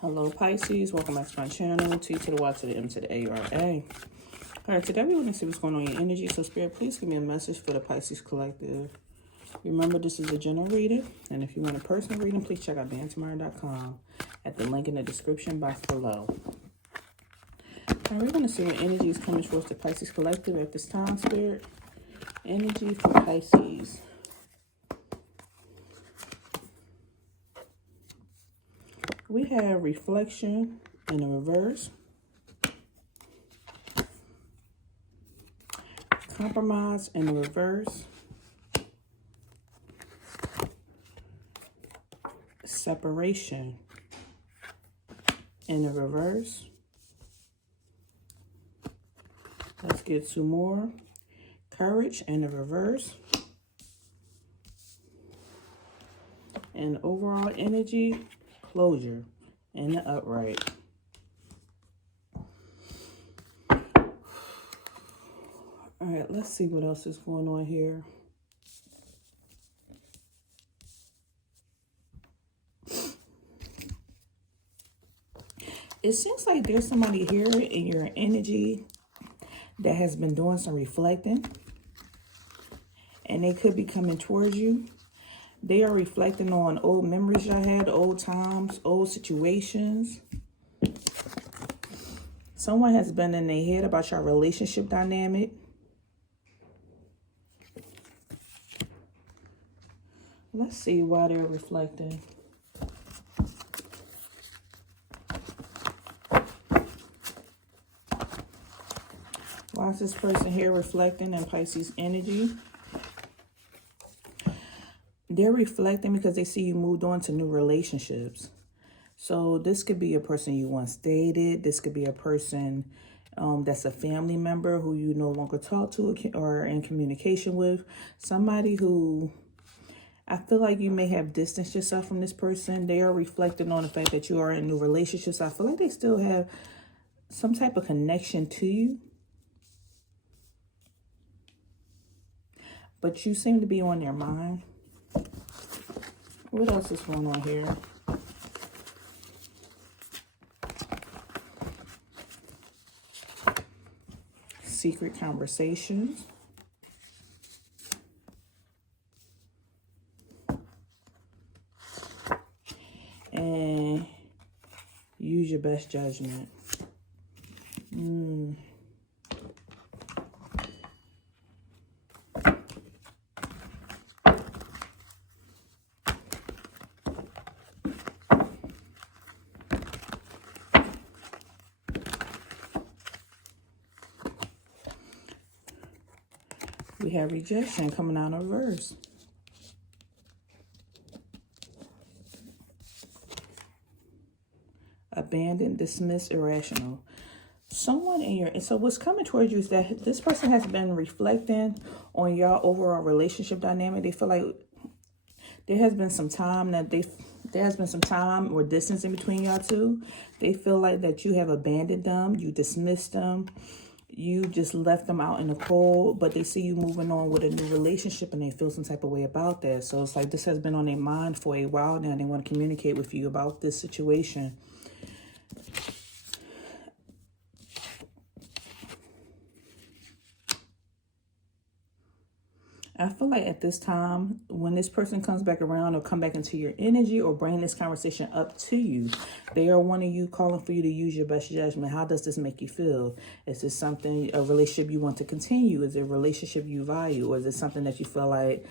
Hello Pisces, welcome back to my channel. T to the Y to the M to the A-R-A. Alright, today we're going to see what's going on in your energy. So Spirit, please give me a message for the Pisces Collective. Remember, this is a general reading. And if you want a personal reading, please check out BeingTymara.com at the link in the description box below. Alright, we're going to see what energy is coming towards the Pisces Collective at this time, Spirit. Energy for Pisces. We have reflection in the reverse, compromise in the reverse, separation in the reverse. Let's get two more. Courage in the reverse. And overall energy, closure in the upright. All right, let's see what else is going on here. It seems like there's somebody here in your energy that has been doing some reflecting, and they could be coming towards you. They are reflecting on old memories y'all had, old times, old situations. Someone has been in their head about your relationship dynamic. Let's see why they're reflecting. Why is this person here reflecting in Pisces energy? They're reflecting because they see you moved on to new relationships. So this could be a person you once dated. This could be a person that's a family member who you no longer talk to or in communication with. Somebody who I feel like you may have distanced yourself from this person. They are reflecting on the fact that you are in new relationships. I feel like they still have some type of connection to you, but you seem to be on their mind. What else is going on here? Secret conversations. And use your best judgment. We have rejection coming out of reverse. Abandoned, dismissed, irrational. Someone in your... So what's coming towards you is that this person has been reflecting on your overall relationship dynamic. They feel like there has been some time or distance in between y'all two. They feel like that you have abandoned them. You dismissed them. You just left them out in the cold, but they see you moving on with a new relationship and they feel some type of way about that. So it's like this has been on their mind for a while now. They want to communicate with you about this situation. I feel like at this time, when this person comes back around or come back into your energy or bring this conversation up to you, they are wanting you, calling for you to use your best judgment. How does this make you feel? Is this something, a relationship you want to continue? Is it a relationship you value? Or is it something that you feel like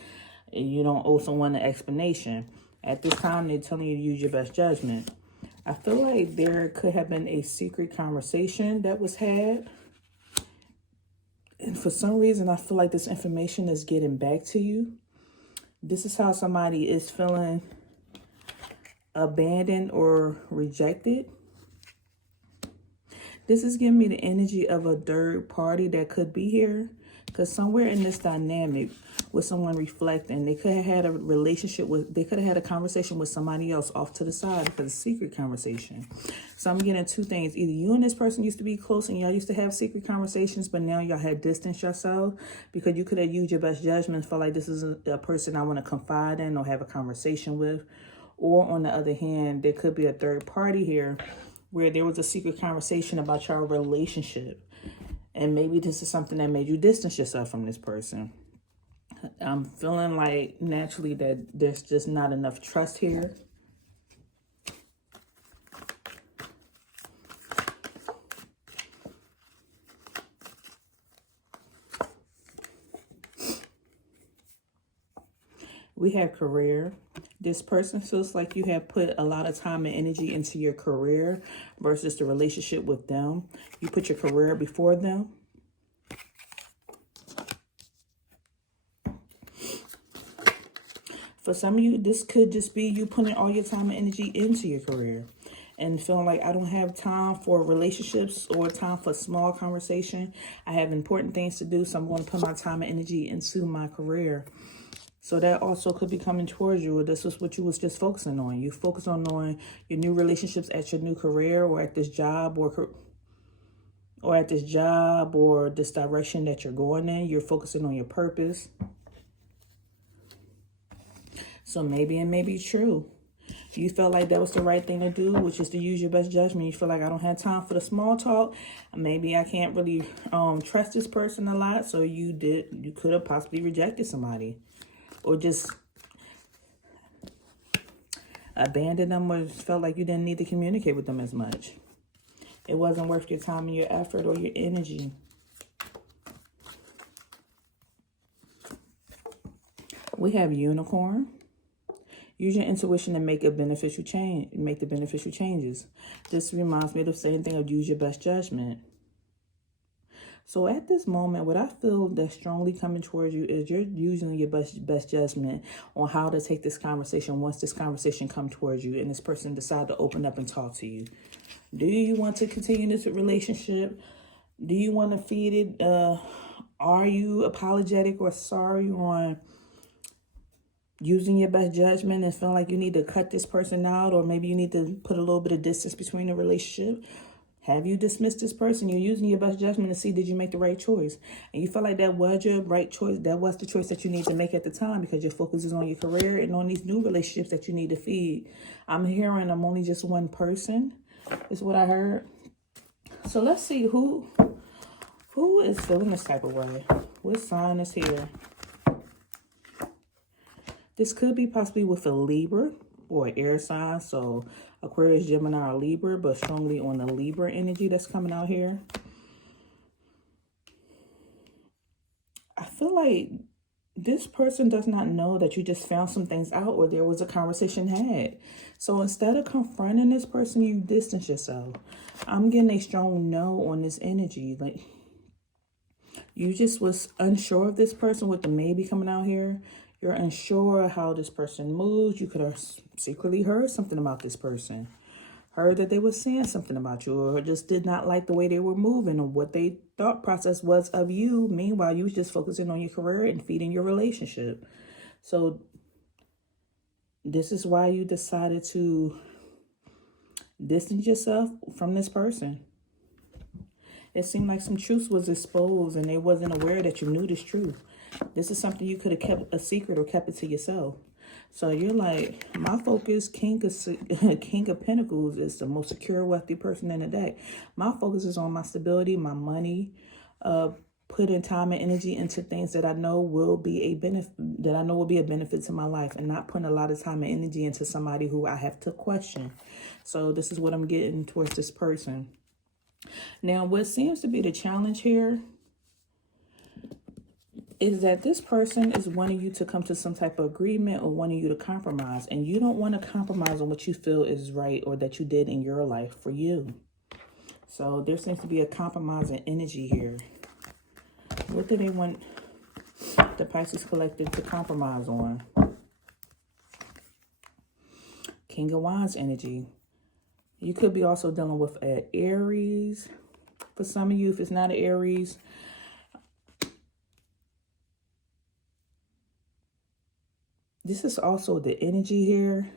you don't owe someone an explanation? At this time, they're telling you to use your best judgment. I feel like there could have been a secret conversation that was had. And for some reason, I feel like this information is getting back to you. This is how somebody is feeling abandoned or rejected. This is giving me the energy of a third party that could be here. Because somewhere in this dynamic with someone reflecting, they could have had a relationship with, they could have had a conversation with somebody else off to the side because it's a secret conversation. So I'm getting two things. Either you and this person used to be close and y'all used to have secret conversations, but now y'all had distanced yourself because you could have used your best judgment, felt like this is a person I want to confide in or have a conversation with. Or on the other hand, there could be a third party here where there was a secret conversation about your relationship. And maybe this is something that made you distance yourself from this person. I'm feeling like naturally that there's just not enough trust here. We have career. This person feels like you have put a lot of time and energy into your career versus the relationship with them. You put your career before them. For some of you, this could just be you putting all your time and energy into your career and feeling like I don't have time for relationships or time for small conversation. I have important things to do, so I'm going to put my time and energy into my career. So that also could be coming towards you. This is what you was just focusing on. You focus on knowing your new relationships at your new career or at this job or this direction that you're going in. You're focusing on your purpose. So maybe it may be true. You felt like that was the right thing to do, which is to use your best judgment. You feel like I don't have time for the small talk. Maybe I can't really trust this person a lot. So you could have possibly rejected somebody. Or just abandoned them or felt like you didn't need to communicate with them as much. It wasn't worth your time and your effort or your energy. We have unicorn. Use your intuition to make the beneficial changes. This reminds me of the same thing of use your best judgment. So at this moment, what I feel that's strongly coming towards you is you're using your best judgment on how to take this conversation once this conversation comes towards you and this person decide to open up and talk to you. Do you want to continue this relationship? Do you want to feed it? Are you apologetic or sorry on using your best judgment and feeling like you need to cut this person out, or maybe you need to put a little bit of distance between the relationship? Have you dismissed this person? You're using your best judgment to see, did you make the right choice? And you feel like that was your right choice. That was the choice that you need to make at the time because your focus is on your career and on these new relationships that you need to feed. I'm hearing I'm only just one person is what I heard. So let's see who is feeling this type of way. What sign is here? This could be possibly with a Libra or an air sign. So Aquarius, Gemini, or Libra, but strongly on the Libra energy that's coming out here. I feel like this person does not know that you just found some things out or there was a conversation had. So instead of confronting this person, you distance yourself. I'm getting a strong no on this energy. Like you just was unsure of this person with the maybe coming out here. You're unsure how this person moves. You could have secretly heard something about this person. Heard that they were saying something about you or just did not like the way they were moving or what their thought process was of you. Meanwhile, you was just focusing on your career and feeding your relationship. So this is why you decided to distance yourself from this person. It seemed like some truth was exposed and they wasn't aware that you knew this truth. This is something you could have kept a secret or kept it to yourself. So you're like, my focus, King of Pentacles is the most secure, wealthy person in the deck. My focus is on my stability, my money, putting time and energy into things that I know will be a benefit to my life, and not putting a lot of time and energy into somebody who I have to question. So this is what I'm getting towards this person. Now, what seems to be the challenge here is that this person is wanting you to come to some type of agreement or wanting you to compromise. And you don't want to compromise on what you feel is right or that you did in your life for you. So there seems to be a compromising energy here. What do they want the Pisces collective to compromise on? King of Wands energy. You could be also dealing with an Aries. For some of you, if it's not an Aries, this is also the energy here.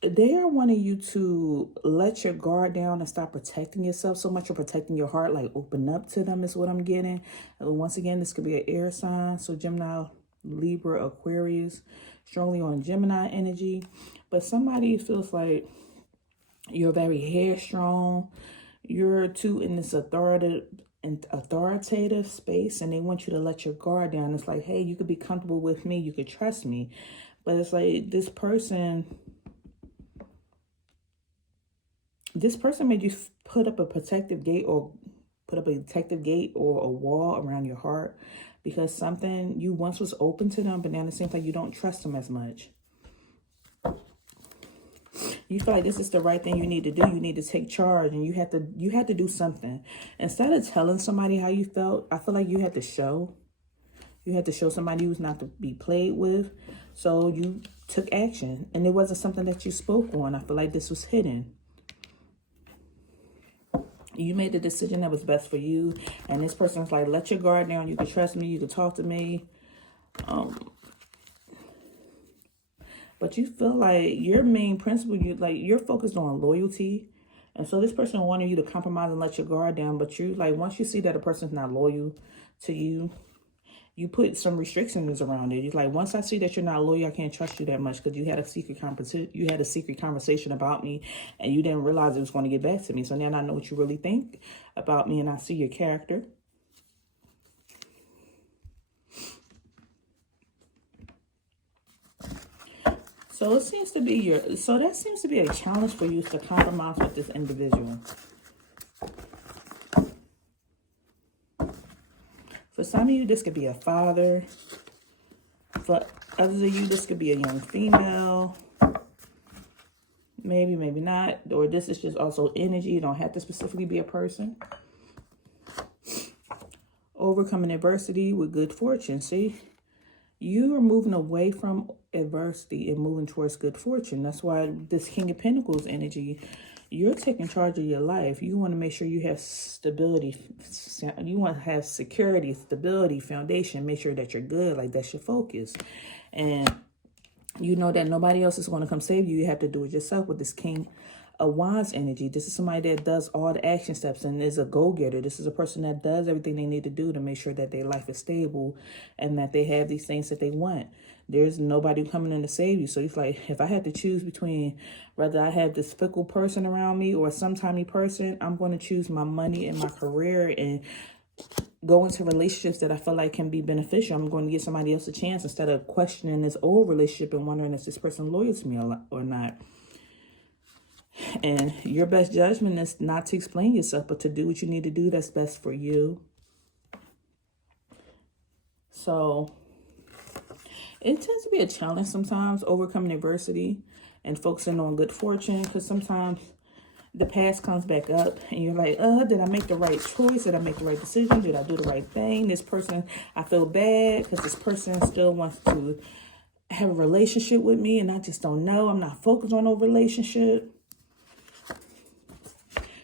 They are wanting you to let your guard down and stop protecting yourself so much or protecting your heart, like open up to them is what I'm getting. Once again, this could be an air sign. So Gemini, Libra, Aquarius, strongly on Gemini energy. But somebody feels like you're very headstrong. You're too in this authoritative space, and they want you to let your guard down. It's like, hey, you could be comfortable with me, you could trust me. But it's like this person made you put up a protective gate or a wall around your heart, because something you once was open to them, but now it seems like you don't trust them as much. You feel like this is the right thing you need to do. You need to take charge, and you had to do something. Instead of telling somebody how you felt, I feel like you had to show somebody who's not to be played with. So you took action, and it wasn't something that you spoke on. I feel like this was hidden. You made the decision that was best for you, and this person's like, let your guard down. You can trust me. You can talk to me. But you feel like your main principle, you're focused on loyalty. And so this person wanted you to compromise and let your guard down. But you, like, once you see that a person's not loyal to you, you put some restrictions around it. You're like, once I see that you're not loyal, I can't trust you that much, because you had a secret conversation about me, and you didn't realize it was going to get back to me. So now I know what you really think about me, and I see your character. So that seems to be a challenge for you, to compromise with this individual. For some of you, this could be a father. For others of you, this could be a young female. Maybe, maybe not. Or this is just also energy. You don't have to specifically be a person. Overcoming adversity with good fortune. See, you are moving away from adversity and moving towards good fortune. That's why this King of Pentacles energy, you're taking charge of your life. You want to make sure you have stability. You want to have security, stability, foundation. Make sure that you're good. Like, that's your focus. And you know that nobody else is going to come save you. You have to do it yourself with this King of Wands energy. This is somebody that does all the action steps and is a go-getter. This is a person that does everything they need to do to make sure that their life is stable and that they have these things that they want. There's nobody coming in to save you. So it's like, if I had to choose between whether I have this fickle person around me or a sometimey person, I'm going to choose my money and my career and go into relationships that I feel like can be beneficial. I'm going to give somebody else a chance instead of questioning this old relationship and wondering if this person loyal to me or not. And your best judgment is not to explain yourself, but to do what you need to do that's best for you. So it tends to be a challenge sometimes, overcoming adversity and focusing on good fortune, because sometimes the past comes back up and you're like, did I make the right choice? Did I make the right decision? Did I do the right thing? This person, I feel bad because this person still wants to have a relationship with me and I just don't know. I'm not focused on no relationship.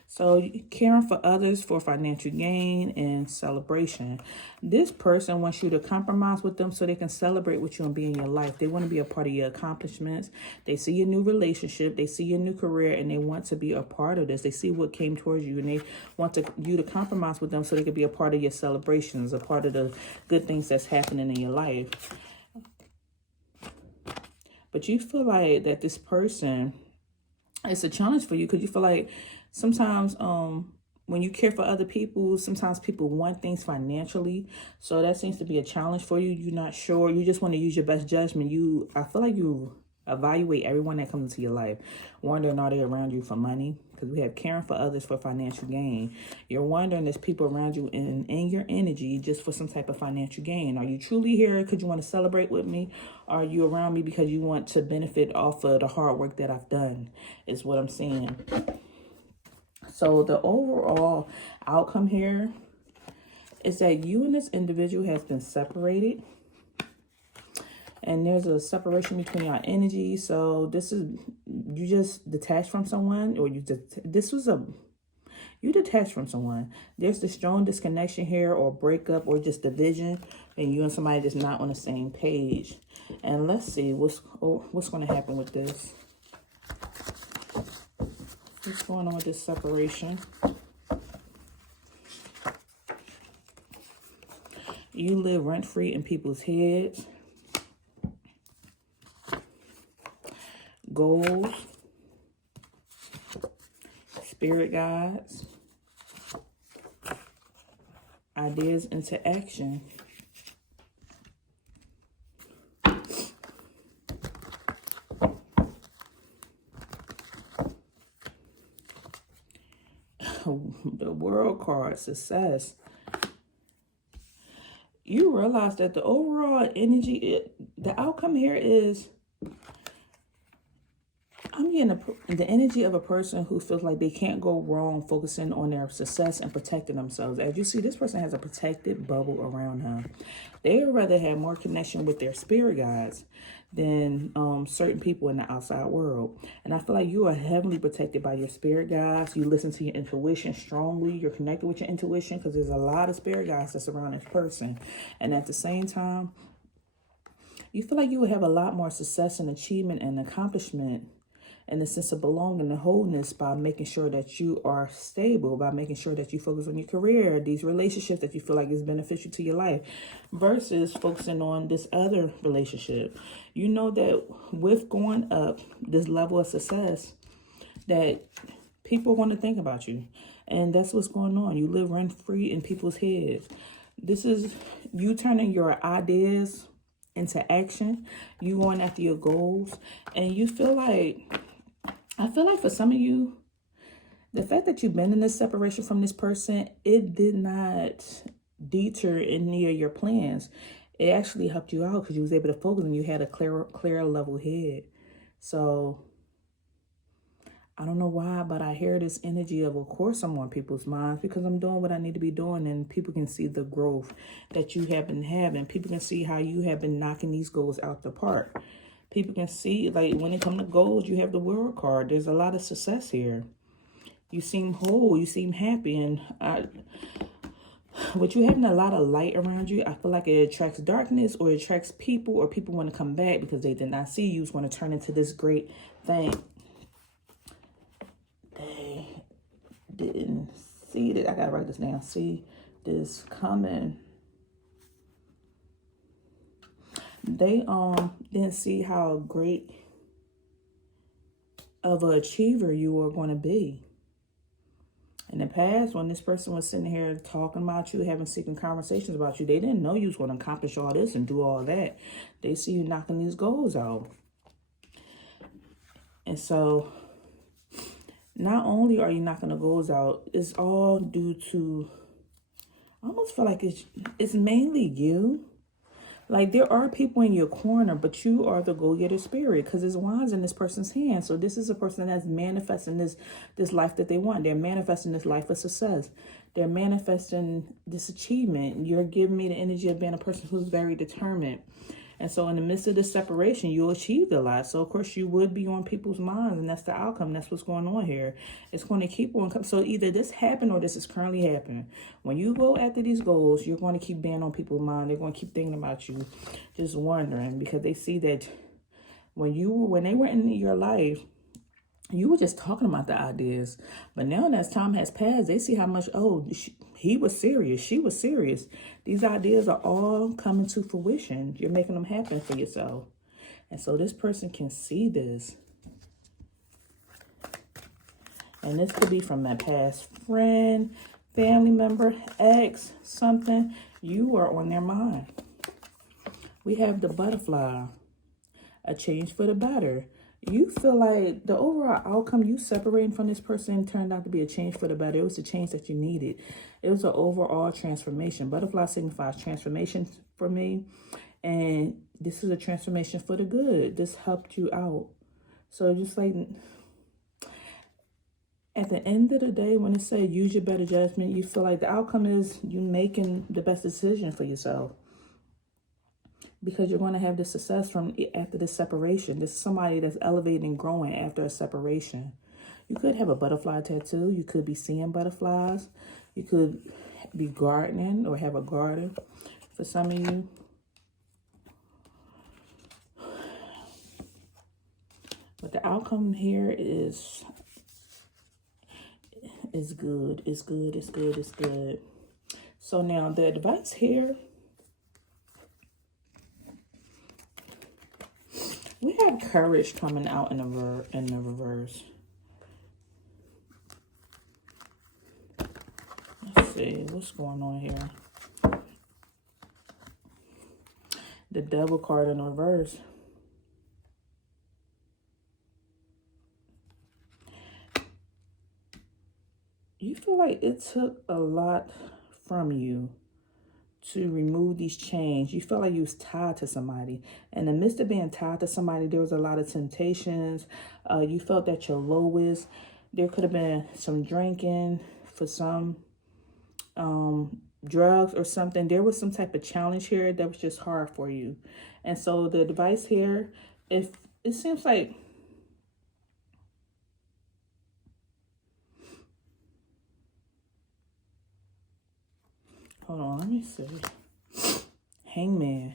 So caring for others for financial gain and celebration. This person wants you to compromise with them so they can celebrate with you and be in your life. They want to be a part of your accomplishments. They see your new relationship. They see your new career and they want to be a part of this. They see what came towards you and they want you to compromise with them so they can be a part of your celebrations, a part of the good things that's happening in your life. But you feel like that this person, it's a challenge for you because you feel like sometimes when you care for other people, sometimes people want things financially. So that seems to be a challenge for you. You're not sure. You just want to use your best judgment. I feel like you evaluate everyone that comes into your life, wondering are they around you for money? Because we have caring for others for financial gain. You're wondering there's people around you in your energy just for some type of financial gain. Are you truly here because you want to celebrate with me? Are you around me because you want to benefit off of the hard work that I've done, is what I'm saying. So the overall outcome here is that you and this individual has been separated. And there's a separation between your energy. So this is, you just detached from someone, or you detached from someone. There's the strong disconnection here, or breakup, or just division, and you and somebody just not on the same page. And let's see what's going to happen with this. What's going on with this separation? You live rent-free in people's heads. goals, spirit guides, ideas into action. The World card, success. You realize that the overall energy, the outcome here is, I'm getting the energy of a person who feels like they can't go wrong focusing on their success and protecting themselves. As you see, this person has a protected bubble around them. They would rather have more connection with their spirit guides than certain people in the outside world. And I feel like you are heavily protected by your spirit guides. You listen to your intuition strongly. You're connected with your intuition because there's a lot of spirit guides that surround this person. And at the same time, you feel like you would have a lot more success and achievement and accomplishment and the sense of belonging and wholeness by making sure that you are stable, by making sure that you focus on your career, these relationships that you feel like is beneficial to your life, versus focusing on this other relationship. You know that with going up this level of success, that people want to think about you. And that's what's going on. You live rent-free in people's heads. This is you turning your ideas into action. You going after your goals. And you feel like, I feel like for some of you, the fact that you've been in this separation from this person, it did not deter any of your plans. It actually helped you out because you was able to focus and you had a clear level head. So I don't know why, but I hear this energy of course I'm on people's minds because I'm doing what I need to be doing, and people can see the growth that you have been having. People can see how you have been knocking these goals out the park. People can see, like, when it comes to goals, you have the World card. There's a lot of success here. You seem whole. You seem happy. And with you having a lot of light around you, I feel like it attracts darkness or it attracts people, or people want to come back because they did not see you. It's going to turn into this great thing. They didn't see that. I got to write this down. See this coming. They didn't see how great of an achiever you were going to be. In the past, when this person was sitting here talking about you, having secret conversations about you, they didn't know you was going to accomplish all this and do all that. They see you knocking these goals out. And so, not only are you knocking the goals out, it's all due to, I almost feel like it's mainly you. Like, there are people in your corner, but you are the go-getter spirit because there's wands in this person's hand. So this is a person that's manifesting this life that they want. They're manifesting this life of success. They're manifesting this achievement. You're giving me the energy of being a person who's very determined. And so in the midst of this separation, you achieved a lot. So, of course, you would be on people's minds, and that's the outcome. That's what's going on here. It's going to keep on. So either this happened or this is currently happening. When you go after these goals, you're going to keep being on people's mind. They're going to keep thinking about you, just wondering, because they see that when they were in your life, you were just talking about the ideas. But now as time has passed, they see how much, he was serious. She was serious. These ideas are all coming to fruition. You're making them happen for yourself. And so this person can see this. And this could be from a past friend, family member, ex, something. You are on their mind. We have the butterfly, a change for the better. You feel like the overall outcome, you separating from this person, turned out to be a change for the better. It was a change that you needed. It was an overall transformation. Butterfly signifies transformation for me. And this is a transformation for the good. This helped you out. So just like at the end of the day, when it says use your better judgment, you feel like the outcome is you making the best decision for yourself. Because you're going to have the success from after this separation. This is somebody that's elevating and growing after a separation. You could have a butterfly tattoo. You could be seeing butterflies. You could be gardening or have a garden for some of you. But the outcome here is good. It's good. It's good. It's good. So now the advice here. We have courage coming out in the reverse. Let's see what's going on here. The Devil card in reverse. You feel like it took a lot from you to remove these chains. You felt like you was tied to somebody. In the midst of being tied to somebody, there was a lot of temptations. You felt at your lowest. There could have been some drinking, for some drugs or something. There was some type of challenge here that was just hard for you. And so the advice here, if it seems like hold on, let me see. Hangman.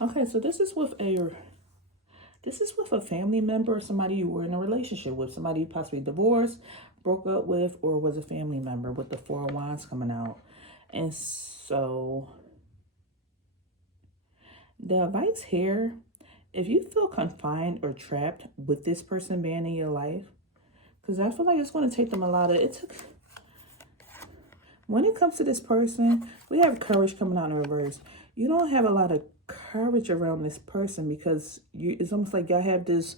Okay, so this is with a family member or somebody you were in a relationship with, somebody you possibly divorced, broke up with, or was a family member, with the Four of Wands coming out. And so the advice here, if you feel confined or trapped with this person being in your life, because I feel like it's going to take them a lot of, when it comes to this person, we have courage coming out in reverse. You don't have a lot of courage around this person because it's almost like y'all have this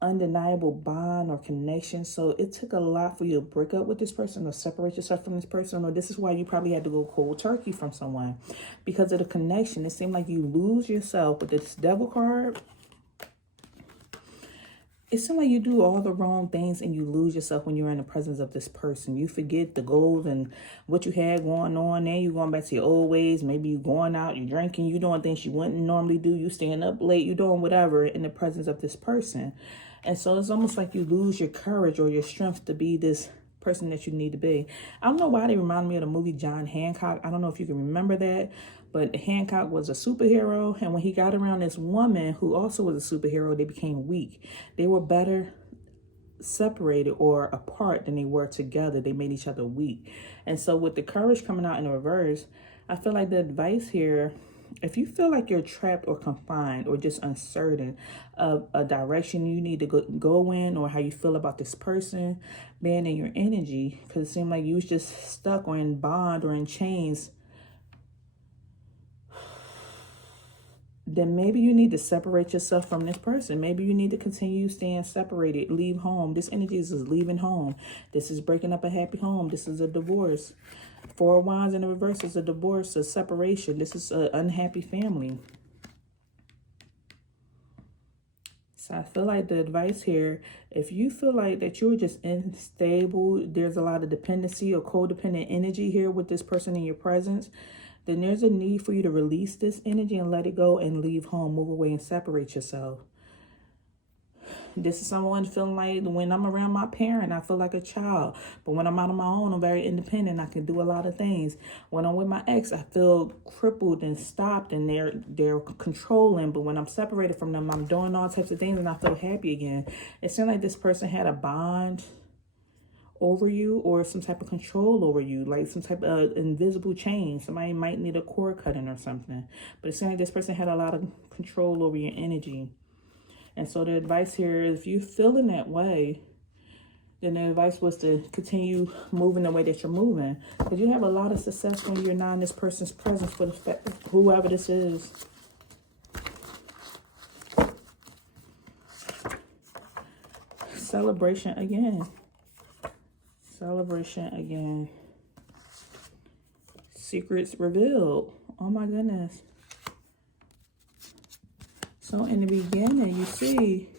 undeniable bond or connection. So it took a lot for you to break up with this person or separate yourself from this person. Or this is why you probably had to go cold turkey from someone, because of the connection. It seemed like you lose yourself with this Devil card. It seems like you do all the wrong things and you lose yourself when you're in the presence of this person. You forget the goals and what you had going on. Then you're going back to your old ways. Maybe you're going out, you're drinking, you're doing things you wouldn't normally do. You staying up late, you're doing whatever in the presence of this person. And so it's almost like you lose your courage or your strength to be this person that you need to be. I don't know why they remind me of the movie John Hancock. I don't know if you can remember that, but Hancock was a superhero, and when he got around this woman who also was a superhero, they became weak. They were better separated or apart than they were together. They made each other weak. And so with the courage coming out in the reverse, I feel like the advice here, if you feel like you're trapped or confined or just uncertain of a direction you need to go in, or how you feel about this person being in your energy, because it seemed like you was just stuck or in bond or in chains, then maybe you need to separate yourself from this person. Maybe you need to continue staying separated. Leave home. This energy is leaving home. This is breaking up a happy home. This is a divorce. Four of Wands in the reverse is a divorce, a separation. This is an unhappy family. So I feel like the advice here, if you feel like that you're just unstable, there's a lot of dependency or codependent energy here with this person in your presence, then there's a need for you to release this energy and let it go and leave home, move away and separate yourself. This is someone feeling like when I'm around my parent, I feel like a child. But when I'm out on my own, I'm very independent. I can do a lot of things. When I'm with my ex, I feel crippled and stopped and they're controlling. But when I'm separated from them, I'm doing all types of things and I feel happy again. It seems like this person had a bond over you or some type of control over you, like some type of invisible chain. Somebody might need a cord cutting or something. But it seems like this person had a lot of control over your energy. And so the advice here is, if you're feeling that way, then the advice was to continue moving the way that you're moving. Because you have a lot of success when you're not in this person's presence, for whoever this is. Celebration again. Celebration again. Secrets revealed. Oh my goodness. So in the beginning, you see,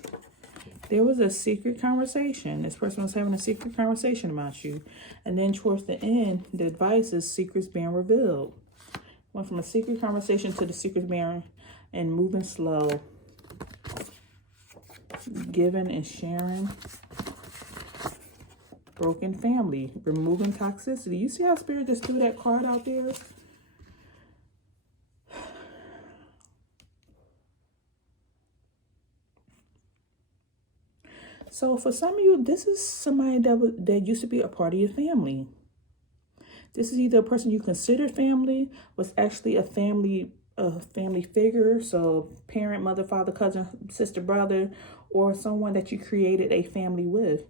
there was a secret conversation. This person was having a secret conversation about you. And then towards the end, the advice is secrets being revealed. Went from a secret conversation to the secrets being and moving slow. Giving and sharing. Broken family. Removing toxicity. You see how Spirit just threw that card out there? So for some of you, this is somebody that used to be a part of your family. This is either a person you considered family, was actually a family figure, so parent, mother, father, cousin, sister, brother, or someone that you created a family with.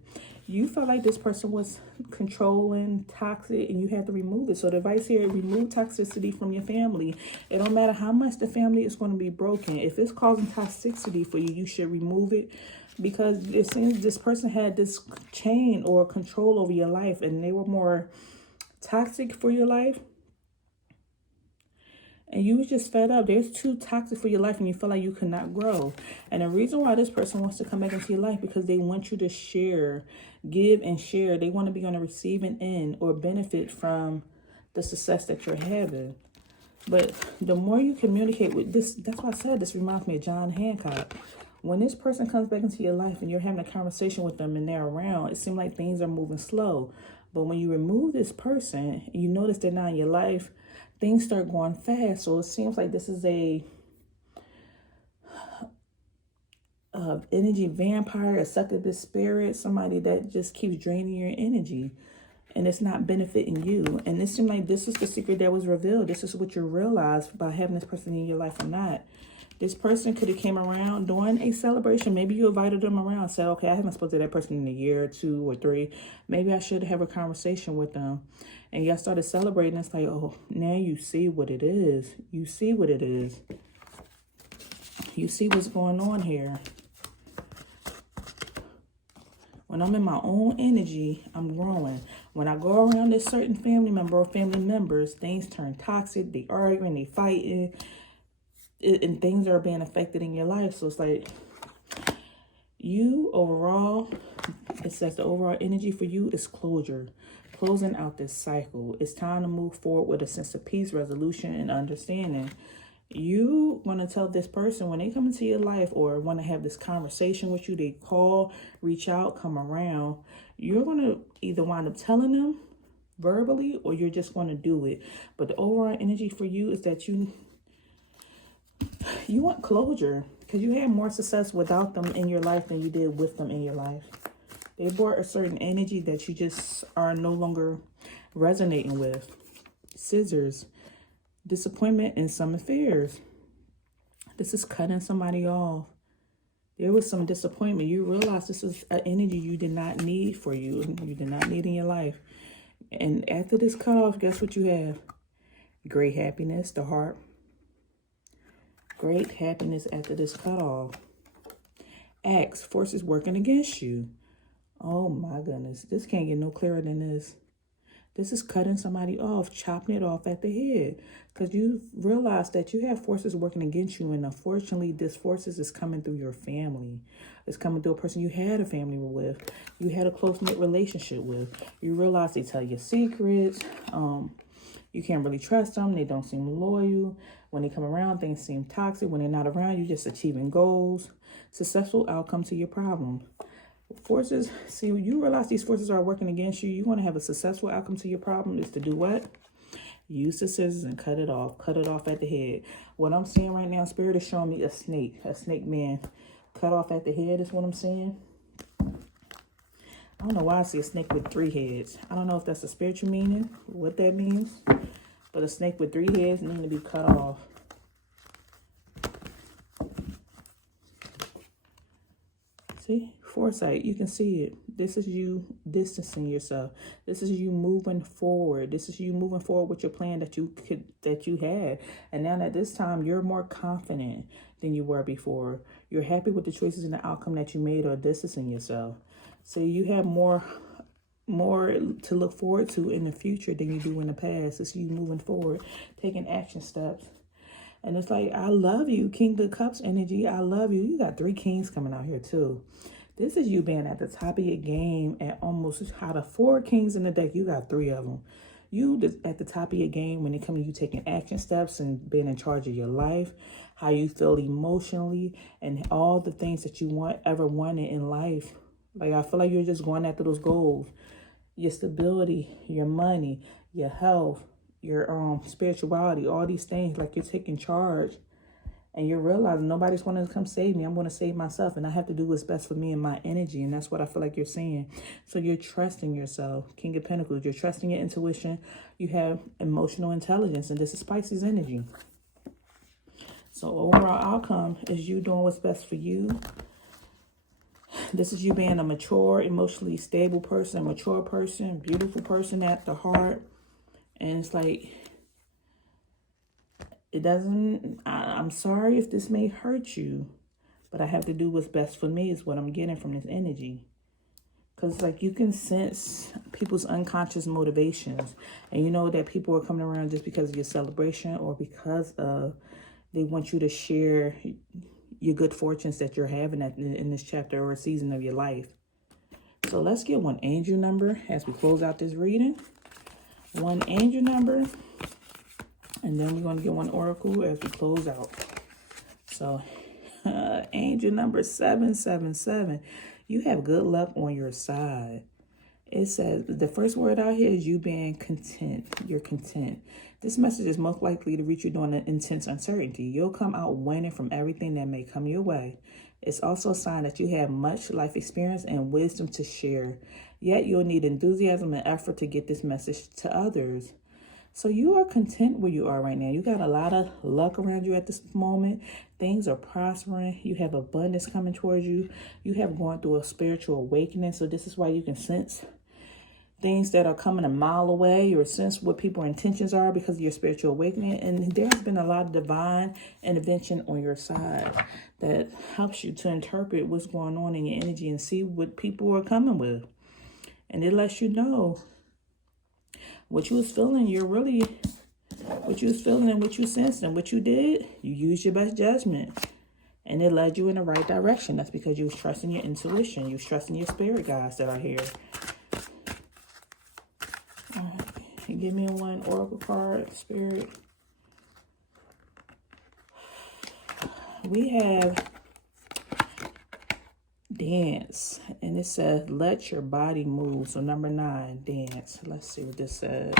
You felt like this person was controlling, toxic, and you had to remove it. So the advice here, remove toxicity from your family. It don't matter how much the family is going to be broken. If it's causing toxicity for you, you should remove it, because it seems this person had this chain or control over your life, and they were more toxic for your life. And you was just fed up. They're too toxic for your life, and you feel like you cannot grow. And the reason why this person wants to come back into your life, because they want you to share, give and share. They want to be on the receiving end or benefit from the success that you're having. But the more you communicate with this, that's why I said this reminds me of John Hancock. When this person comes back into your life and you're having a conversation with them and they're around, it seems like things are moving slow. But when you remove this person and you notice they're not in your life, things start going fast. So it seems like this is a energy vampire, a succubus spirit, somebody that just keeps draining your energy, and it's not benefiting you. And it seems like this is the secret that was revealed. This is what you realize by having this person in your life or not. This person could have came around during a celebration. Maybe you invited them around and said, okay, I haven't spoken to that person in a year or 2 or 3. Maybe I should have a conversation with them. And y'all started celebrating. It's like, oh, now you see what it is. You see what it is. You see what's going on here. When I'm in my own energy, I'm growing. When I go around this certain family member or family members, things turn toxic. They arguing, they fighting, and things are being affected in your life. So it's like you overall, it says the overall energy for you is closure. Closing out this cycle. It's time to move forward with a sense of peace, resolution, and understanding. You want to tell this person when they come into your life or want to have this conversation with you, they call, reach out, come around. You're going to either wind up telling them verbally or you're just going to do it. But the overall energy for you is that you want closure, because you had more success without them in your life than you did with them in your life. They brought a certain energy that you just are no longer resonating with. Scissors. Disappointment in some affairs. This is cutting somebody off. There was some disappointment. You realize this is an energy you did not need for you. You did not need in your life. And after this cut off, guess what you have? Great happiness, the heart. Great happiness after this cut off. Axe, forces working against you. Oh my goodness. This can't get no clearer than this. This is cutting somebody off, chopping it off at the head. Because you realize that you have forces working against you. And unfortunately, this forces is coming through your family. It's coming through a person you had a family with. You had a close-knit relationship with. You realize they tell you secrets. You can't really trust them. They don't seem loyal. When they come around, things seem toxic. When they're not around, you're just achieving goals. Successful outcome to your problem. Forces, see, you realize these forces are working against you. You want to have a successful outcome to your problem is to do what? Use the scissors and cut it off. Cut it off at the head. What I'm seeing right now, Spirit is showing me a snake man. Cut off at the head is what I'm seeing. I don't know why I see a snake with 3 heads. I don't know if that's a spiritual meaning, what that means. But a snake with 3 heads need to be cut off. See? Foresight, you can see it. This is you distancing yourself. This is you moving forward. This is you moving forward with your plan that you had. And now at this time, you're more confident than you were before. You're happy with the choices and the outcome that you made or distancing yourself. So you have more to look forward to in the future than you do in the past. It's you moving forward, taking action steps. And it's like, I love you, King of Cups energy. I love you. You got 3 kings coming out here too. This is you being at the top of your game at almost out of 4 kings in the deck. You got 3 of them. You at the top of your game when it comes to you taking action steps and being in charge of your life, how you feel emotionally, and all the things that you ever wanted in life. Like, I feel like you're just going after those goals. Your stability, your money, your health, your spirituality, all these things, like you're taking charge. And you're realizing nobody's going to come save me. I'm going to save myself. And I have to do what's best for me and my energy. And that's what I feel like you're saying. So you're trusting yourself. King of Pentacles. You're trusting your intuition. You have emotional intelligence. And this is Pisces energy. So overall outcome is you doing what's best for you. This is you being a mature, emotionally stable person, mature person, beautiful person at the heart. And it's like, it doesn't, I'm sorry if this may hurt you, but I have to do what's best for me is what I'm getting from this energy. Because like you can sense people's unconscious motivations. And you know that people are coming around just because of your celebration or because of they want you to share your good fortunes that you're having in this chapter or season of your life. So let's get one angel number as we close out this reading. One angel number. And then we're going to get one oracle as we close out. So angel number 777. You have good luck on your side. It says the first word out here is you being content. You're content. This message is most likely to reach you during an intense uncertainty. You'll come out winning from everything that may come your way. It's also a sign that you have much life experience and wisdom to share. Yet you'll need enthusiasm and effort to get this message to others. So you are content where you are right now. You got a lot of luck around you at this moment. Things are prospering. You have abundance coming towards you. You have gone through a spiritual awakening. So this is why you can sense things that are coming a mile away, or sense what people's intentions are because of your spiritual awakening. And there has been a lot of divine intervention on your side that helps you to interpret what's going on in your energy and see what people are coming with. And it lets you know what you was feeling, what you was feeling and what you sensed and what you did, you used your best judgment. And it led you in the right direction. That's because you was trusting your intuition. You was trusting your spirit guides that are here. All right. Give me one oracle card, spirit. We have dance. And it says, let your body move. So number 9, dance. Let's see what this says.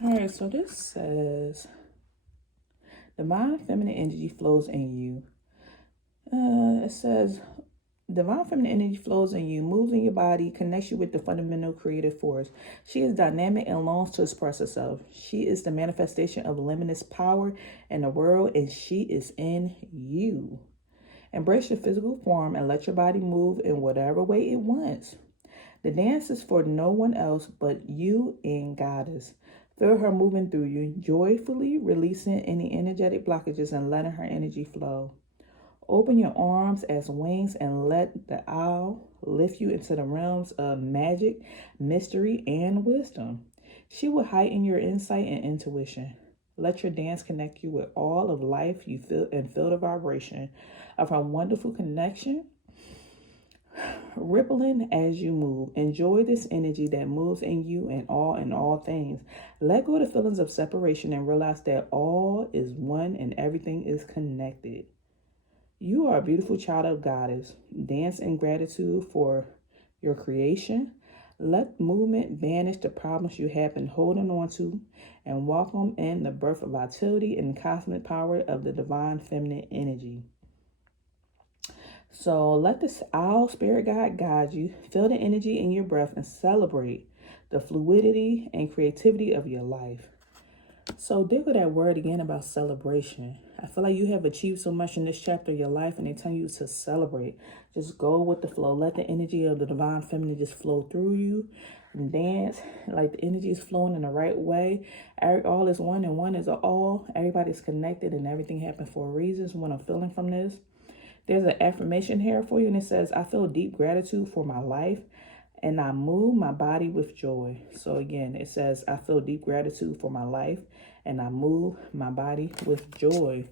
All right, so this says, divine feminine energy flows in you. It says, divine feminine energy flows in you, moves in your body, connects you with the fundamental creative force. She is dynamic and longs to express herself. She is the manifestation of limitless power in the world, and she is in you. Embrace your physical form and let your body move in whatever way it wants. The dance is for no one else but you and Goddess. Feel her moving through you, joyfully releasing any energetic blockages and letting her energy flow. Open your arms as wings and let the owl lift you into the realms of magic, mystery, and wisdom. She will heighten your insight and intuition. Let your dance connect you with all of life you feel and feel the vibration of her wonderful connection, rippling as you move. Enjoy this energy that moves in you and all things. Let go of the feelings of separation and realize that all is one and everything is connected. You are a beautiful child of Goddess. Dance in gratitude for your creation. Let movement banish the problems you have been holding on to and welcome in the birth of vitality and cosmic power of the divine feminine energy. So let this owl spirit guide you. Feel the energy in your breath and celebrate the fluidity and creativity of your life. So dig with that word again about celebration. I feel like you have achieved so much in this chapter of your life, and they tell you to celebrate. Just go with the flow. Let the energy of the divine feminine just flow through you and dance. Like the energy is flowing in the right way. All is one and one is all. Everybody's connected and everything happened for a reason. So what I'm feeling from this. There's an affirmation here for you, and it says, I feel deep gratitude for my life, and I move my body with joy. So again, it says, I feel deep gratitude for my life, and I move my body with joy.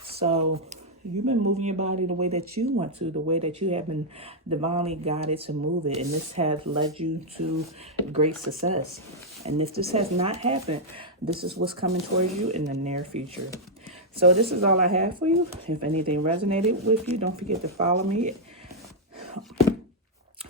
So You've been moving your body the way that you want to, the way that you have been divinely guided to move it. And this has led you to great success. And if this has not happened, this is what's coming towards you in the near future. So this is all I have for you. If anything resonated with you, don't forget to follow me.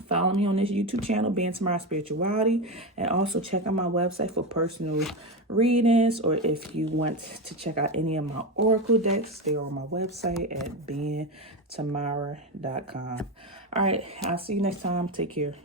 Follow me on this YouTube channel, BeingTymara Spirituality, and also check out my website for personal readings, or if you want to check out any of my oracle decks, they're on my website at beingtymara.com. All right, I'll see you next time. Take care.